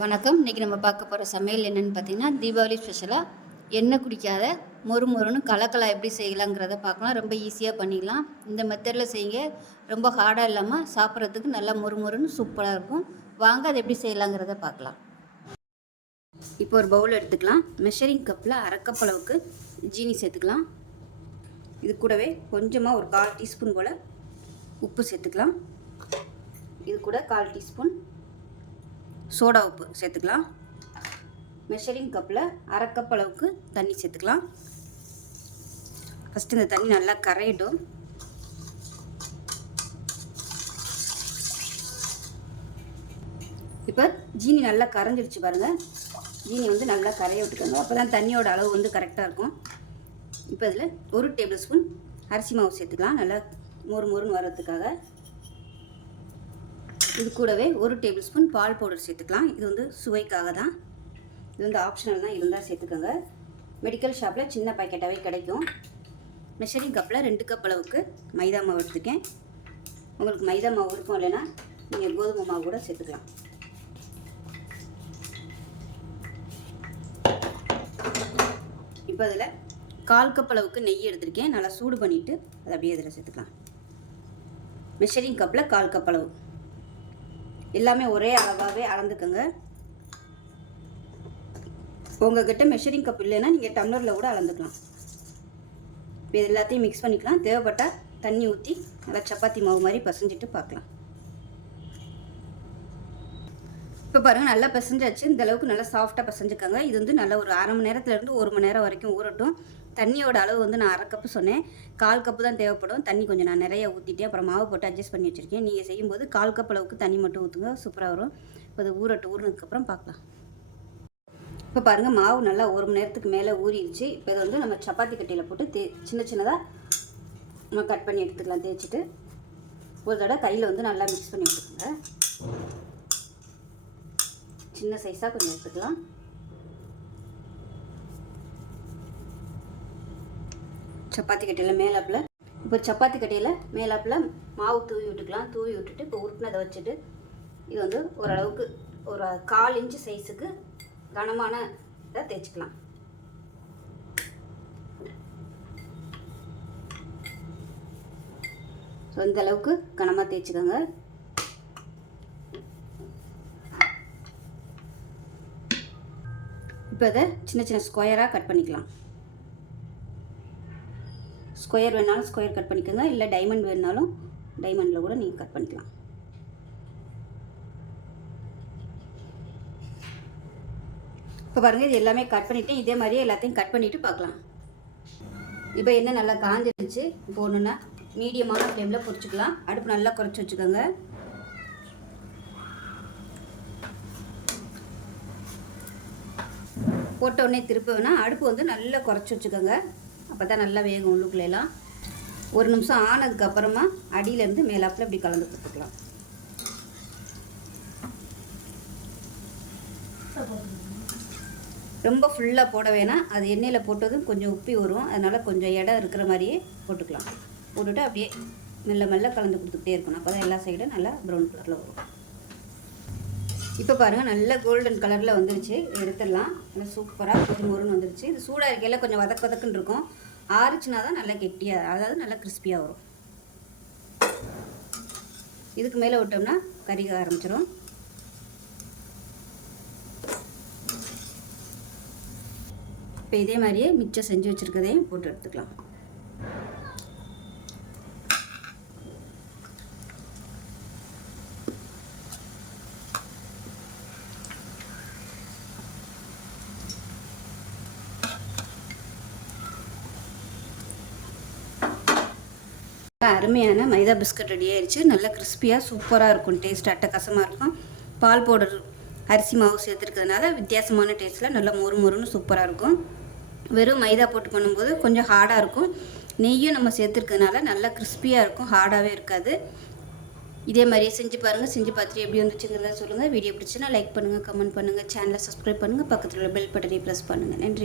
வணக்கம். இன்றைக்கி நம்ம பார்க்க போகிற சமையல் என்னென்னு பார்த்தீங்கன்னா தீபாவளி ஸ்பெஷலாக எண்ணெய் குடிக்காத மொறு மொறுன்னு கலக்கலா எப்படி செய்யலாங்கிறத பார்க்கலாம். ரொம்ப ஈஸியாக பண்ணிடலாம். இந்த மெத்தடில் செய்யுங்க. ரொம்ப ஹார்டாக இல்லாமல் சாப்பிட்றதுக்கு நல்லா மொறு மொறுன்னு சூப்பராக இருக்கும். வாங்க அதை எப்படி செய்யலாங்கிறத பார்க்கலாம். இப்போ ஒரு பவுல் எடுத்துக்கலாம். மெஷரிங் கப்பில் அரைக்கப் அளவுக்கு ஜீனி சேர்த்துக்கலாம். இது கூடவே கொஞ்சமாக ஒரு கால் டீஸ்பூன் போல் உப்பு சேர்த்துக்கலாம். இது கூட கால் டீஸ்பூன் சோடா உப்பு சேர்த்துக்கலாம். மெஷரிங் கப்பில் அரை கப் அளவுக்கு தண்ணி சேர்த்துக்கலாம். ஃபஸ்ட்டு இந்த தண்ணி நல்லா கரையிடும் இப்போ ஜீனி நல்லா கரைஞ்சிடுச்சு பாருங்கள் ஜீனி வந்து நல்லா கரைய விட்டுக்கோங்க. அப்போ தான் தண்ணியோட அளவு வந்து கரெக்டாக இருக்கும். இப்போ இதில் ஒரு டேபிள் ஸ்பூன் அரிசி மாவு சேர்த்துக்கலாம். நல்லா மொறு மொறுன்னு வர்றதுக்காக. இது கூடவே ஒரு டேபிள் ஸ்பூன் பால் பவுடர் சேர்த்துக்கலாம். இது வந்து சுவைக்காக தான். இது வந்து ஆப்ஷனல் தான் இருந்தால் சேர்த்துக்கோங்க. மெடிக்கல் ஷாப்பில் சின்ன பாக்கெட்டாகவே கிடைக்கும். மெஷரிங் கப்பில் ரெண்டு கப் அளவுக்கு மைதா மாவு எடுத்துருக்கேன். உங்களுக்கு மைதா மாவு இருக்கும் இல்லைன்னா நீங்கள் கோதுமை மாவு கூட சேர்த்துக்கலாம். இப்போ அதில் கால் கப் அளவுக்கு நெய் எடுத்திருக்கேன். நல்லா சூடு பண்ணிவிட்டு அதை அப்படியே இதில் சேர்த்துக்கலாம். மெஷரிங் கப்பில் கால் கப் அளவு. எல்லாமே ஒரே அளவாகவே அளந்துக்கோங்க. உங்ககிட்ட மெஷரிங் கப் இல்லைன்னா நீங்கள் டம்ளரில் கூட அளந்துக்கலாம். இப்போ இது எல்லாத்தையும் மிக்ஸ் பண்ணிக்கலாம். தேவைப்பட்டால் தண்ணி ஊற்றி நல்லா சப்பாத்தி மாவு மாதிரி பசைஞ்சிட்டு பார்க்கலாம். இப்போ பாருங்கள் நல்லா பிசைஞ்சாச்சு. இந்த அளவுக்கு நல்லா சாஃப்டாக பிசைஞ்சுக்கோங்க. இது வந்து நல்லா ஒரு அரை மணி நேரத்துலேருந்து ஒரு மணி நேரம் வரைக்கும் ஊறட்டும். தண்ணியோட அளவு வந்து நான் அரை கப்பு சொன்னேன். கால் கப்பு தான் தேவைப்படும். தண்ணி கொஞ்சம் நான் நிறைய ஊற்றிட்டேன் அப்புறம் மாவு போட்டு அட்ஜஸ்ட் பண்ணி வச்சுருக்கேன். நீங்கள் செய்யும்போது கால் கப் அளவுக்கு தண்ணி மட்டும் ஊற்றுங்க சூப்பராக வரும். இப்போ அது ஊறட்டு ஊறினதுக்கப்புறம் பார்க்கலாம் இப்போ பாருங்கள் மாவு நல்லா ஒரு மணி நேரத்துக்கு மேலே ஊறிடுச்சு. இப்போ இதை வந்து நம்ம சப்பாத்தி கட்டியில் போட்டு தே சின்ன சின்னதாக நம்ம கட் பண்ணி எடுத்துக்கலாம் தேய்ச்சிட்டு. ஒரு தடவை கையில் வந்து நல்லா மிக்ஸ் பண்ணி விட்டுக்கோங்க சின்ன சைஸாக கொஞ்சம் எடுத்துக்கலாம். சப்பாத்தி கட்டையில் மேலாப்பில். இப்போ சப்பாத்தி கட்டையில் மேலாப்பில் மாவு தூவி விட்டுக்கலாம். தூவி விட்டுட்டு இப்போ உருட்டினதை வச்சுட்டு இது வந்து ஓரளவுக்கு ஒரு கால் இன்ச்சு சைஸுக்கு கனமான இதை தேய்ச்சிக்கலாம். ஸோ இந்த அளவுக்கு கனமாக தேய்ச்சிக்கோங்க. இப்போ இதை சின்ன சின்ன ஸ்கொயராக கட் பண்ணிக்கலாம். ஸ்கொயர் வேணாலும் ஸ்கொயர் கட் பண்ணிக்கோங்க. இல்லை டைமண்ட் வேணாலும் டைமண்டில் கூட நீங்கள் கட் பண்ணிக்கலாம். இப்போ பாருங்கள் இது எல்லாமே கட் பண்ணிவிட்டு இதே மாதிரியே எல்லாத்தையும் கட் பண்ணிவிட்டு பார்க்கலாம். இப்போ என்ன நல்லா காஞ்சிருச்சு. இப்போ ஒன்றுன்னா மீடியமான ஃப்ளேமில் பொரிச்சுக்கலாம். அடுப்பு நல்லா குறைச்சி வச்சுக்கோங்க. போட்ட உடனே திருப்ப வேணால் அடுப்பு வந்து நல்லா குறைச்சி வச்சுக்கோங்க. அப்போ தான் நல்லா வேகும் உள்ளுக்குள்ளெல்லாம் ஒரு நிமிஷம் ஆனதுக்கப்புறமா அடியிலேருந்து மேலாப்பில் இப்படி கலந்து கொடுத்துக்கலாம். ரொம்ப ஃபுல்லாக போட வேணாம். அது எண்ணெயில் போட்டதும் கொஞ்சம் உப்பி வரும். அதனால் கொஞ்சம் இடம் இருக்கிற மாதிரியே போட்டுக்கலாம். போட்டுட்டு அப்படியே மெல்ல மெல்ல கலந்து கொடுத்துக்கிட்டே இருக்கணும். அப்போ தான் எல்லா சைடும் நல்லா ப்ரௌன் கலரில் வரும். இப்போ பாருங்கள் நல்ல கோல்டன் கலரில் வந்துருச்சு. எடுத்துடலாம். நல்லா சூப்பராக பொறுமொருன்னு மொறுன்னு வந்துருச்சு. இது சூடாக இருக்கையில் கொஞ்சம் வதக்கு வதக்குன்னு இருக்கும். ஆறுச்சுனா தான் நல்லா கெட்டியாக அதாவது நல்லா கிறிஸ்பியாக வரும். இதுக்கு மேலே விட்டோம்னா கறிக ஆரம்பிச்சிடும் இப்போ இதே மாதிரியே மிச்சம் செஞ்சு வச்சுருக்கதையும் போட்டு எடுத்துக்கலாம். அருமையான மைதா பிஸ்கட் ரெடி ஆயிடுச்சு நல்லா கிறிஸ்பியாக சூப்பராக இருக்கும். டேஸ்ட் அட்டகாசமாக இருக்கும். பால் பவுடர் அரிசி மாவு சேர்த்துருக்கிறதுனால வித்தியாசமான டேஸ்ட்டில் நல்லா மொறு மொறுன்னு சூப்பராக இருக்கும். வெறும் மைதா போட்டு பண்ணும்போது கொஞ்சம் ஹார்டாக இருக்கும். நெய்யும் நம்ம சேர்த்துருக்கிறதுனால நல்லா கிறிஸ்பியாக இருக்கும். ஹார்டாகவே இருக்காது. இதே மாதிரியே செஞ்சு பாருங்கள் செஞ்சு பார்த்துட்டு எப்படி வந்துச்சுங்கிறத சொல்லுங்கள் வீடியோ பிடிச்சுன்னா லைக் பண்ணுங்கள் கமெண்ட் பண்ணுங்கள் சேனலை சப்ஸ்கிரைப் பண்ணுங்கள் பக்கத்தில் உள்ள பெல் பட்டனை ப்ரெஸ் பண்ணுங்கள் நன்றி.